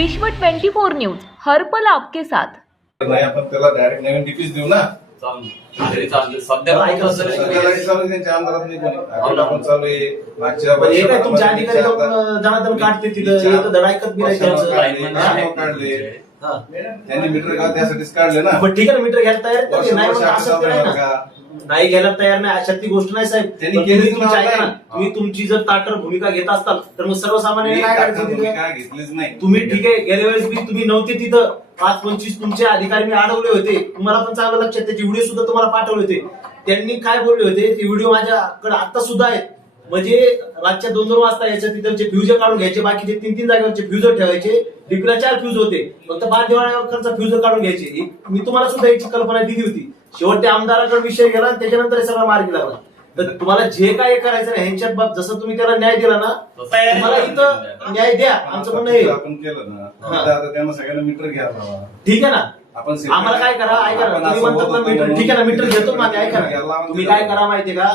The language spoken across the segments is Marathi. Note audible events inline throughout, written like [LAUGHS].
विश्व 24 न्यूज हर्पल आपके साथ. नाही आपण त्याला डायरेक्ट नवीन डिपीज देऊ ना. तुमच्या अधिकारी जनार्दन काढते तिथं. धड ऐकत बी नाही. त्यांनी मीटर गाव त्यासाठीच काढले ना. पण ठीक आहे ना मीटर घ्यायला तयार? नाही ते नाही घ्यायला तयार नाही अशातली गोष्ट नाही साहेब. त्यांनी पण केलीच तुम्ही तुमची नाही. ऐका ना तुम्ही तुमची जर ताटर भूमिका घेत असताल तर मग सर्वसामान्य मी काय तुम्ही तिथं? काय घेतलीच नाही. तुम्ही ठीक आहे गेल्या वेळेस बी तुम्ही नव्हते तिथं. पाच पंचवीस तुमचे अधिकारी मी अडवले होते. तुम्हाला पण चांगलं लक्षात त्याचे व्हिडिओ सुद्धा तुम्हाला पाठवले होते. त्यांनी काय बोलले होते ते व्हिडिओ माझ्याकडे आता सुद्धा आहेत. म्हणजे रातच्या दोन दोन वाजता याच्या तिथं फ्युज काढून घ्यायचे बाकीचे तीन तीन जागेवरचे फ्युज ठेवायचे डीपीला चार फ्यूज होते. फक्त बार दिवाळाकरचा फ्यूज काढून घ्यायचे. मी तुम्हाला सुद्धा याची कल्पना दिली होती. शेवट त्या आमदाराकडे विषय गेला आणि त्याच्यानंतर हे सगळा मार्गी लागला. तर तुम्हाला जे काय करायचं नाही ह्यांच्यात बाब जसं तुम्ही त्याला न्याय दिला ना तुम्हाला इथं न्याय द्या. आमचं म्हणणं हे. आपण केलं ना त्यांना सगळ्यांना मीटर हवा. ठीक आहे ना? आपण आम्हाला काय करा ऐका ना. तुम्ही म्हणतात ना मीटर ठीक आहे ना मीटर घेतो ना आम्ही ऐका ना. तुम्ही काय करा माहितीये का?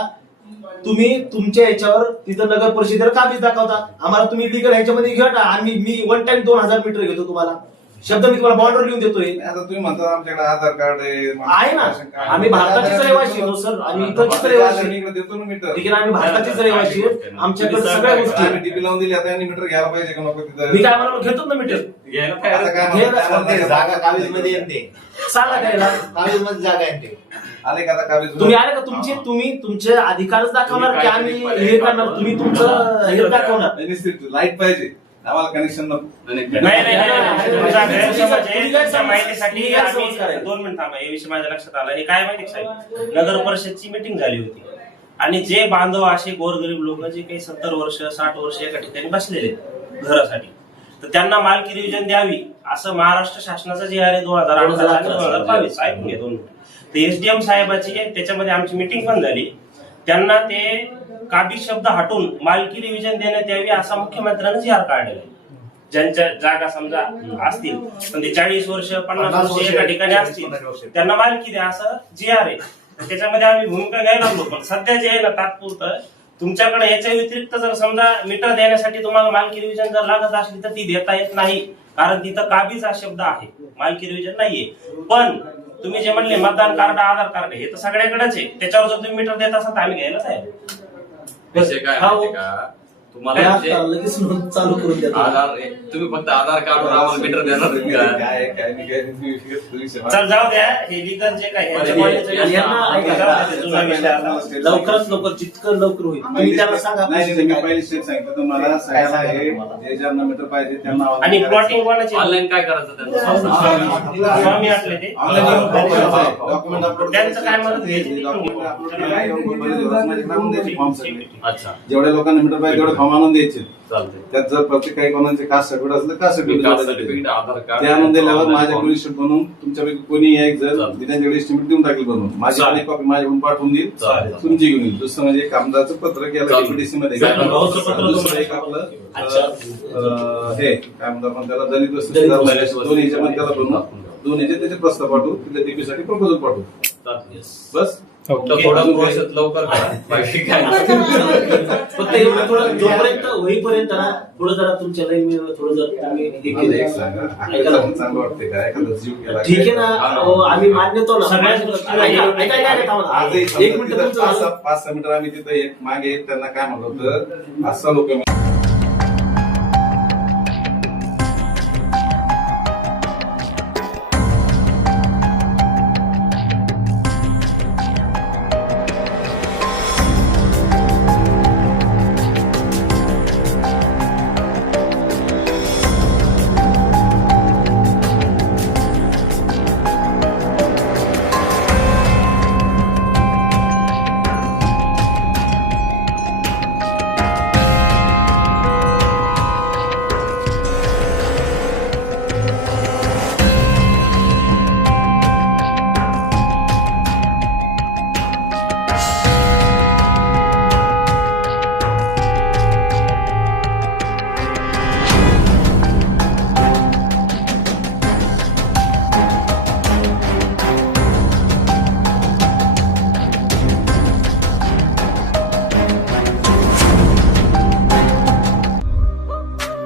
तुम्ही तुमच्या याच्यावर तिथं नगर परिषदेला कागद दाखवता? आम्हाला तुम्ही लिगल ह्याच्यामध्ये घ्या ना. आम्ही मी वन टाइम दोन हजार मीटर घेतो तुम्हाला. शब्द मी तुम्हाला बॉन्डवर लिहून देतोय. आता तुम्ही म्हणता आमच्याकडे आधार कार्ड आहे ना. आम्ही भारताचेच रहिवासी आहे, सर. आम्ही इथंचेच रहिवासी देतो ना मीटर ठीक आहे ना आम्ही भारताचेच रहिवासी आहे. आमच्याकडे सगळ्या गोष्टी आम्ही आहेत. डीपी लावून दिली आता यांनी मीटर घ्यायला पाहिजे का नको तिथं? मी काय म्हणून घेतो ना मीटर घ्यायला आता काय घे ना. म्हणतात? जागा कागदमध्ये येते. सांगा द्यायला कागदमध्ये जागा येते. आले का आता कागद तुम्ही आले का तुमचे तुम्ही तुमचे अधिकारच दाखवणार की आम्ही हे करणार तुम्ही तुमचं हे दाखवणार लाइट पाहिजे आम्हाला कनेक्शन नको नाही, नाही नाही, नाही, नाही. तुमचा गैरसमज आहे. तुमच्या माहितीसाठी आम्ही? दोन मिनिट थांबा हे विषय माझ्या लक्षात आला आणि काय माहिती का साहेब नगर परिषदची मिटिंग झाली होती आणि जे बांधव असे गोरगरीब लोक जे काही सत्तर वर्ष साठ वर्ष एका ठिकाणी बसलेले आहेत घरासाठी तर त्यांना मालकी रिव्हिजन द्यावी असं महाराष्ट्र शासनाचा जे आहे दोन हजार अठरा आणि दोन हजार बावीस. ऐकून घे दोन तर एसडीएम साहेबाची त्याच्यामध्ये आमची मिटिंग पण झाली. त्यांना ते काबी शब्द हटून मालकी रिव्हिजन देण्यात यावी असा मुख्यमंत्र्यांनी जी आर काढलेला आहे. ज्यांच्या जागा समजा असतील पण ते चाळीस वर्ष पन्नास वर्ष एका ठिकाणी असतील. त्यांना मालकी द्या असं जी आर आहे. त्याच्यामध्ये आम्ही भूमिका घ्यायला लागलो पण सध्या जे आहे ना तात्पुरतं तुमच्याकडे याच्या व्यतिरिक्त जर समजा मीटर देण्यासाठी तुम्हाला मालकी रिव्हिजन जर लागत असली तर ती देता येत नाही. कारण तिथं काबीज हा शब्द आहे. मालकी रिव्हिजन नाहीये. पण तुम्ही जे म्हणले मतदान कार्ड आधार कार्ड हे तर सगळ्याकडेच आहे. त्याच्यावर जर तुम्ही मीटर देत असाल तर आम्ही घ्यायला तयार तुम्हाला म्हणजे लगेच चालू करून देतो. आधार तुम्ही फक्त आधार कार्डवर आम्हाला मीटर देणार का? काय चल जाऊ द्या. हे लिगल जे काही ह्याच्या आणि- बॉडीचं जे आणि यांना असतं, ऐका, जाऊ द्या, ते जुना विषय आता. लवकरात लवकर जितकं लवकर होईल. तुम्ही त्यांना सांगा नाही नाही, मी पहिली स्टेप सांगितलं तुम्हाला. सगळ्यांना हे जे ज्यांना मीटर पाहिजे त्यांना आणि. प्लॉटिंग कोणाची ऑनलाईन काय करायचं त्यांचं स्वामी असले ते. Online येऊन डॉक्युमेंट अपलोड त्यांचं काय म्हणत घ्यायचं ते डॉक्युमेंट अपलोड केलं, येऊन मोबाईल माझे आणून द्यायचे फॉर्म सगळे अच्छा. जेवढ्या लोकांना मीटर पाहिजे तेवढे फॉर्म आणून द्यायचे त्यात जर प्रत्येक काही कोणाचे कास्ट सर्टिफिकेट असलं caste caste certificate certificate Aadhaar card ते आणून दिल्यावर माझ्या. लिस्ट बनवून तुमच्यापैकी कोणी एक जर चालेल. एस्टिमेट देऊन टाकेल बनवून माझी पण एक कॉपी माझ्याकडून पाठवून देईल चालेल. तुमची घेऊन येईल दुसरं म्हणजे एक आमदारचं पत्र चालेल. केपीडीसी मध्ये चालेल. भाऊचं पत्र दुसरं एक आपलं अच्छा. अं, हे काय म्हणतो आपण त्याला दलित वस्ती दलित सुधारणा वस्ती. आहे. दोन ह्याच्यामध्ये त्याला बनवू दोन ह्याचे त्याचे प्रस्ताव पाठवू तिथल्या DP साठी प्रपोजल पाठवू. बस तर थोडं प्रोसेस लवकर करा [LAUGHS] बाकी काय नाही. [LAUGHS] एवढं थोडं जोपर्यंत होईपर्यंत ना थोडं जरा तुमच्या लाईन थोडं जर तुम्ही हे केलं. ठीक आहे ना. अहो, आम्ही मान्यतो ना. सगळ्याच ऐका, गोष्टी- ऐका, ऐका, ऐका, ऐका, थांबा. आजही एक मिनिट तुमचं पाच झालं. सहा- पाच सहा मीटर आम्ही तिथं एक मागे त्यांना काय म्हणलं होतं? सहा लोक